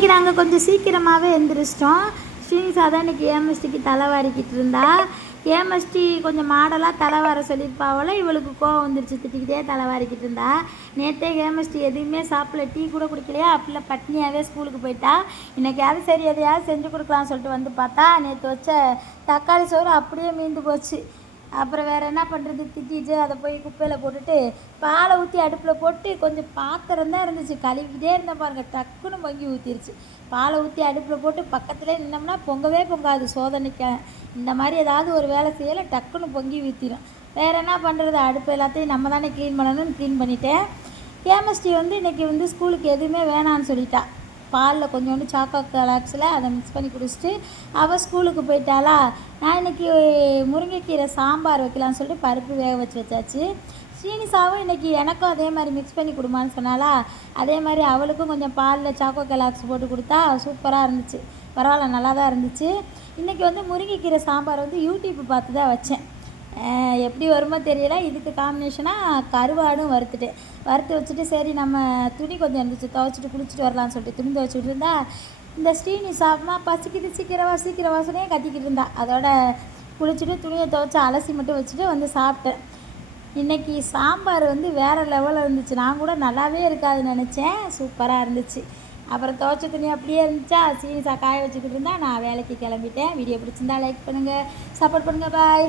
இன்றைக்கி நாங்கள் கொஞ்சம் சீக்கிரமாகவே எழுந்திரிச்சிட்டோம் ஸ்ரீனிசா தான் இன்றைக்கி ஏமஸ்டிக்கு தலை வாரிக்கிட்டு இருந்தா. ஏமஸ்டி கொஞ்சம் மாடலாக தலை வர சொல்லியிருப்பாவோல இவளுக்கு கோவம் வந்துருச்சு திட்டிக்கிட்டே தலை வாரிக்கிட்டு இருந்தா நேற்றே ஏஎம்எஸ்டி எதுவுமே சாப்பிடல டீ கூட குடிக்கலையா? அப்படிலாம் பட்னியாகவே ஸ்கூலுக்கு போயிட்டா. இன்றைக்காவது சரி எதையாவது செஞ்சு கொடுக்கலாம்னு சொல்லிட்டு வந்து பார்த்தா நேற்று வச்ச தக்காளி சோறு அப்படியே மீந்து போச்சு. அப்புறம் வேறு என்ன பண்ணுறது திட்டிட்டு அதை போய் குப்பையில் போட்டுட்டு பாலை ஊற்றி அடுப்பில் போட்டு கொஞ்சம் பாத்திரம் தான் இருந்துச்சு. கழுவிக்கிட்டே இருந்த பாருங்க. டக்குன்னு பொங்கி ஊற்றிருச்சு பாலை ஊற்றி அடுப்பில் போட்டு பக்கத்துலேயே நின்னோம்னா பொங்கவே பொங்காது. சோதனைக்கு இந்த மாதிரி ஏதாவது ஒரு வேலை செய்யலை டக்குன்னு பொங்கி ஊற்றிடும் வேறு என்ன பண்ணுறது அடுப்பு எல்லாத்தையும் நம்ம தானே க்ளீன் பண்ணணும்னு க்ளீன் பண்ணிட்டேன். கேமஸ்ட்ரி வந்து இன்றைக்கி வந்து ஸ்கூலுக்கு எதுவுமே வேணான்னு சொல்லிட்டா. பாலில் கொஞ்சோண்டு சாக்கோ கலாக்ஸில் அதை மிக்ஸ் பண்ணி குடிச்சிட்டு அவள் ஸ்கூலுக்கு போயிட்டாளா? நான் இன்றைக்கி முருங்கைக்கீரை சாம்பார் வைக்கலாம்னு சொல்லிட்டு பருப்பு வேக வச்சு வச்சாச்சு. ஸ்ரீனிசாவும் இன்றைக்கி எனக்கும் அதே மாதிரி மிக்ஸ் பண்ணி கொடுமான்னு சொன்னாலா அதே மாதிரி அவளுக்கும் கொஞ்சம் பாலில் சாக்கோ கலாக்ஸ் போட்டு கொடுத்தா சூப்பராக இருந்துச்சு. பரவாயில்ல நல்லா தான் இருந்துச்சு. இன்றைக்கி வந்து முருங்கைக்கீரை சாம்பார் வந்து யூடியூப் பார்த்து தான் வச்சேன். எப்படி வருமோ தெரியல. இதுக்கு காம்பினேஷனாக கருவாடும் வறுத்துட்டு வறுத்து வச்சுட்டு சரி நம்ம துணி கொஞ்சம் இருந்துச்சு துவைச்சிட்டு குளிச்சுட்டு வரலாம்னு சொல்லிட்டு துணி துவைச்சிட்டு இருந்தா இந்த ஸ்ரீனி சாப்பிட்மா பசிக்குது சீக்கிரவா சீக்கிரம் வாசனையே கத்திக்கிட்டு இருந்தா. அதோட குளிச்சுட்டு துணியை துவைச்சி அலசி மட்டும் வச்சுட்டு வந்து சாப்பிட்டேன். இன்றைக்கி சாம்பார் வந்து வேறு லெவலில் இருந்துச்சு. நான் கூட நல்லாவே இருக்காதுன்னு நினச்சேன். சூப்பராக இருந்துச்சு. அப்புறம் துவைச்ச துணி அப்படியே இருந்துச்சா? சீனிசா காய வச்சுக்கிட்டு இருந்தா நான் வேலைக்கு கிளம்பிட்டேன். வீடியோ பிடிச்சிருந்தா லைக் பண்ணுங்கள் சப்போர்ட் பண்ணுங்கள் பாய்